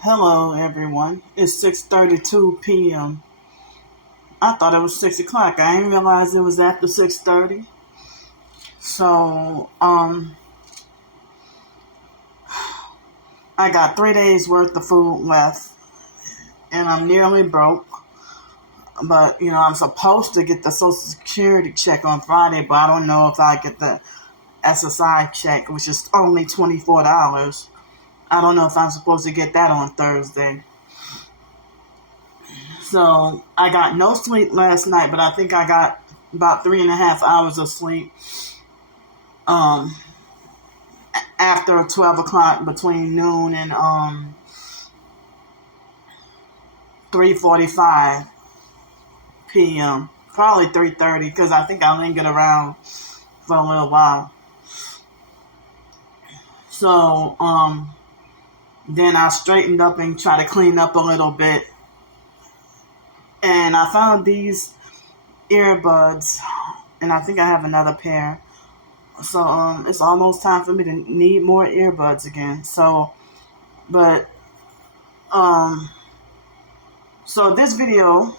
Hello, everyone. It's 6:32 p.m. I thought it was 6 o'clock. I didn't realize it was after 6:30. So, I got 3 days worth of food left, and I'm nearly broke. But, I'm supposed to get the Social Security check on Friday, but I don't know if I get the SSI check, which is only $24. I don't know if I'm supposed to get that on Thursday. So I got no sleep last night, but I think I got about 3.5 hours of sleep after 12 o'clock, between noon and 3:45 p.m. Probably 3:30, because I think I lingered around for a little while. So then I straightened up and tried to clean up a little bit. And I found these earbuds, and I think I have another pair. So it's almost time for me to need more earbuds again. So this video,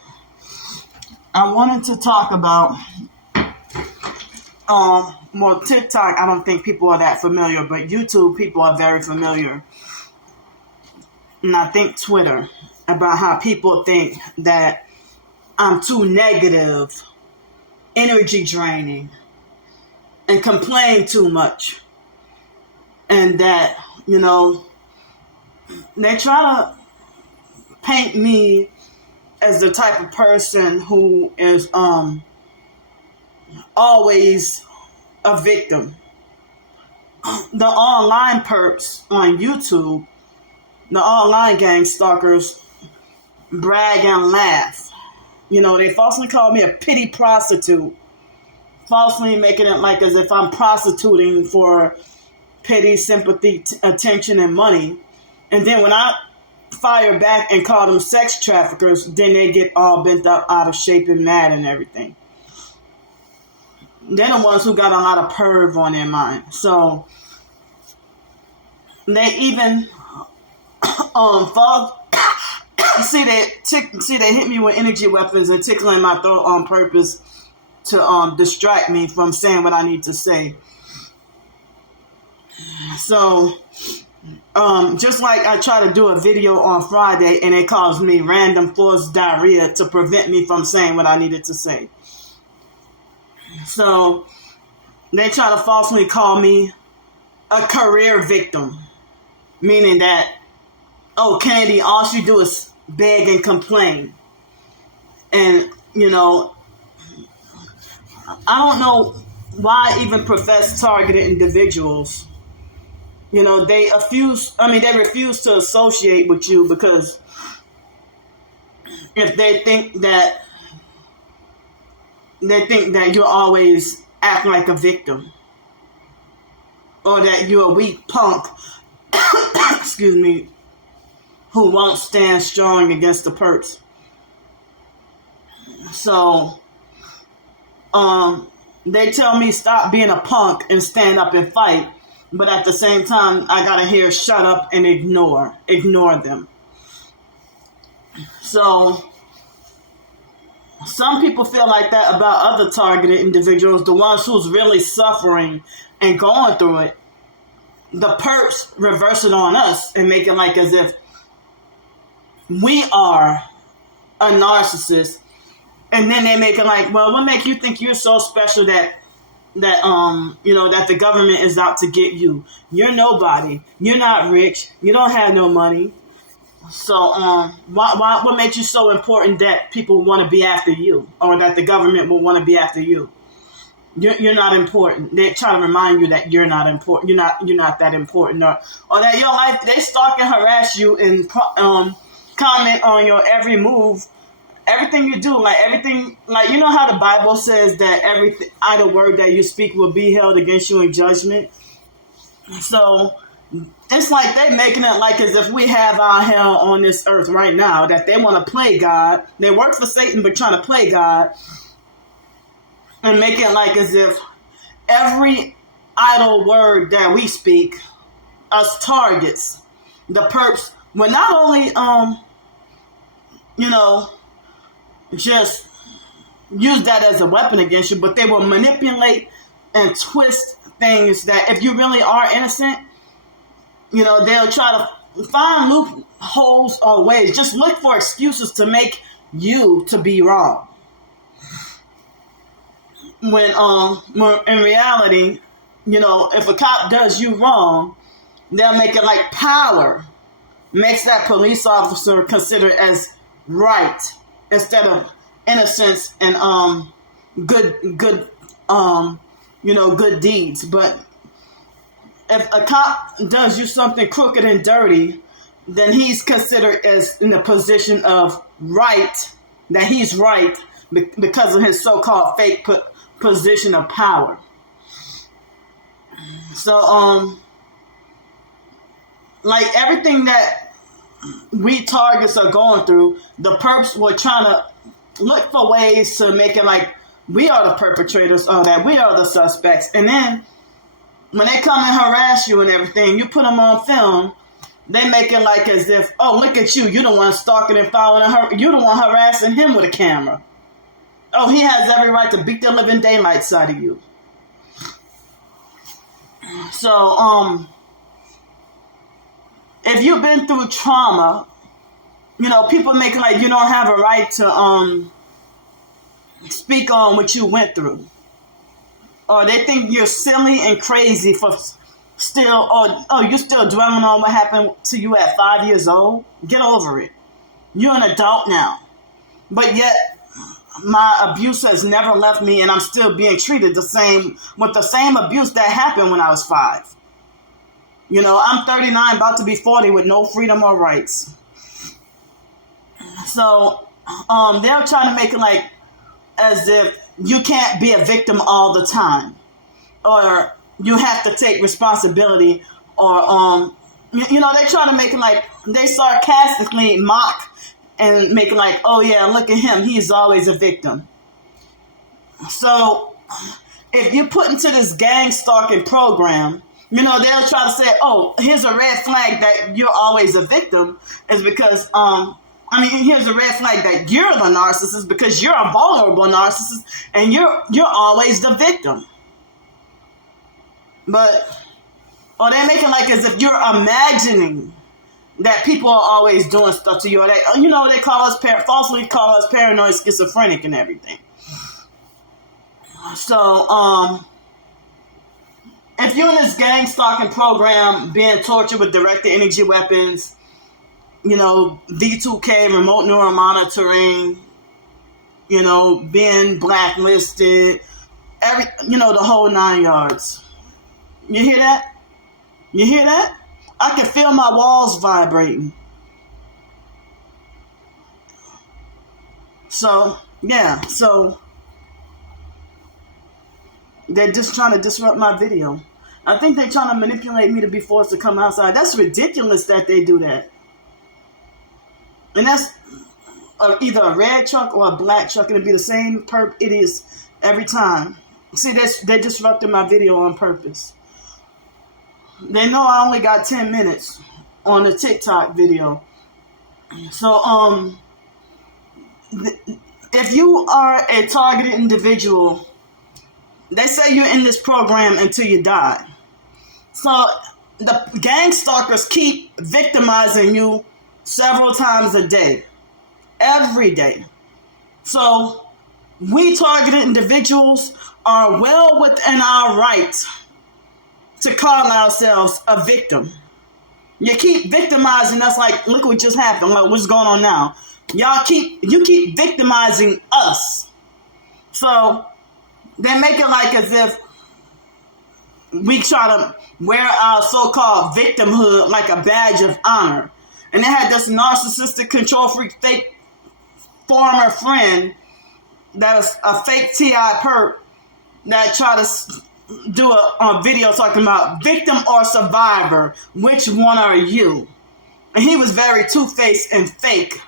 I wanted to talk about TikTok. I don't think people are that familiar, but YouTube people are very familiar. And I think Twitter, about how people think that I'm too negative, energy draining, and complain too much. And that, they try to paint me as the type of person who is always a victim. The online perps on YouTube, the online gang stalkers, brag and laugh. They falsely call me a pity prostitute, falsely making it like as if I'm prostituting for pity, sympathy, attention, and money. And then when I fire back and call them sex traffickers, then they get all bent up, out of shape, and mad and everything. They're the ones who got a lot of perv on their mind. So they even see they hit me with energy weapons and tickling my throat on purpose to distract me from saying what I need to say. So just like I try to do a video on Friday and it caused me random forced diarrhea to prevent me from saying what I needed to say. So they try to falsely call me a career victim, meaning that, oh, Candy, all she do is beg and complain. And, I don't know why I even profess targeted individuals. They refuse to associate with you because if they think that you always act like a victim, or that you're a weak punk, excuse me, who won't stand strong against the perps. So they tell me stop being a punk and stand up and fight, but at the same time I gotta hear shut up and ignore them. So some people feel like that about other targeted individuals, the ones who's really suffering and going through it. The perps reverse it on us and make it like as if we are a narcissist. And then they make it like, well, what make you think you're so special that the government is out to get you? You're nobody. You're not rich. You don't have no money. So what makes you so important that people want to be after you, or that the government will want to be after you? You're not important. They try to remind you that you're not important. You're not that important, or that your life. They stalk and harass you and comment on your every move, everything you do, like everything. Like, how the Bible says that every idle word that you speak will be held against you in judgment. So it's like they making it like as if we have our hell on this earth right now, that they want to play God. They work for Satan, but trying to play God. And make it like as if every idle word that we speak, us targets, the perps will not only, just use that as a weapon against you, but they will manipulate and twist things that if you really are innocent, they'll try to find loopholes or ways. Just look for excuses to make you to be wrong. When in reality, if a cop does you wrong, they'll make it like power makes that police officer considered as right instead of innocence and good deeds. But if a cop does you something crooked and dirty, then he's considered as in the position of right, that he's right because of his so-called fake position of power. So, like everything that we targets are going through, the perps were trying to look for ways to make it like we are the perpetrators or that we are the suspects. And then when they come and harass you and everything, you put them on film, they make it like as if, oh, look at you. You're the one stalking and following her. You're the one harassing him with a camera. Oh, he has every right to beat the living daylights out of you. So, if you've been through trauma, people make it like you don't have a right to speak on what you went through. Or they think you're silly and crazy for still, you're still dwelling on what happened to you at 5 years old? Get over it. You're an adult now. But yet, my abuse has never left me and I'm still being treated with the same abuse that happened when I was 5. I'm 39, about to be 40 with no freedom or rights. So, they're trying to make it like as if you can't be a victim all the time. Or you have to take responsibility. Or, they try to make it like they sarcastically mock and make it like, oh yeah, look at him. He's always a victim. So, if you're put into this gang stalking program, they'll try to say, oh, here's a red flag that you're always a victim, is because, here's a red flag that you're the narcissist because you're a vulnerable narcissist and you're always the victim. Or they make it like as if you're imagining that people are always doing stuff to you. Or they call us, falsely call us paranoid schizophrenic and everything. So, if you're in this gang stalking program, being tortured with directed energy weapons, V2K, remote neural monitoring, being blacklisted, the whole 9 yards. You hear that? You hear that? I can feel my walls vibrating. So, yeah, they're just trying to disrupt my video. I think they're trying to manipulate me to be forced to come outside. That's ridiculous that they do that. And that's either a red truck or a black truck. It'll be the same perp it is every time. See, they disrupted my video on purpose. They know I only got 10 minutes on the TikTok video. So, if you are a targeted individual, they say you're in this program until you die. So, the gang stalkers keep victimizing you several times a day. Every day. So, we targeted individuals are well within our rights to call ourselves a victim. You keep victimizing us like, look what just happened. Like, what's going on now? You keep victimizing us. So they make it like as if we try to wear our so-called victimhood like a badge of honor. And they had this narcissistic control freak fake former friend that was a fake TI perp that tried to do a video talking about victim or survivor. Which one are you? And he was very two-faced and fake.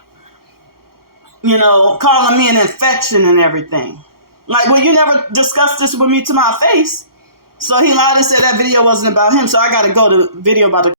Calling me an infection and everything. Like, well, you never discussed this with me to my face. So he lied and said that video wasn't about him. So I got to go to video about the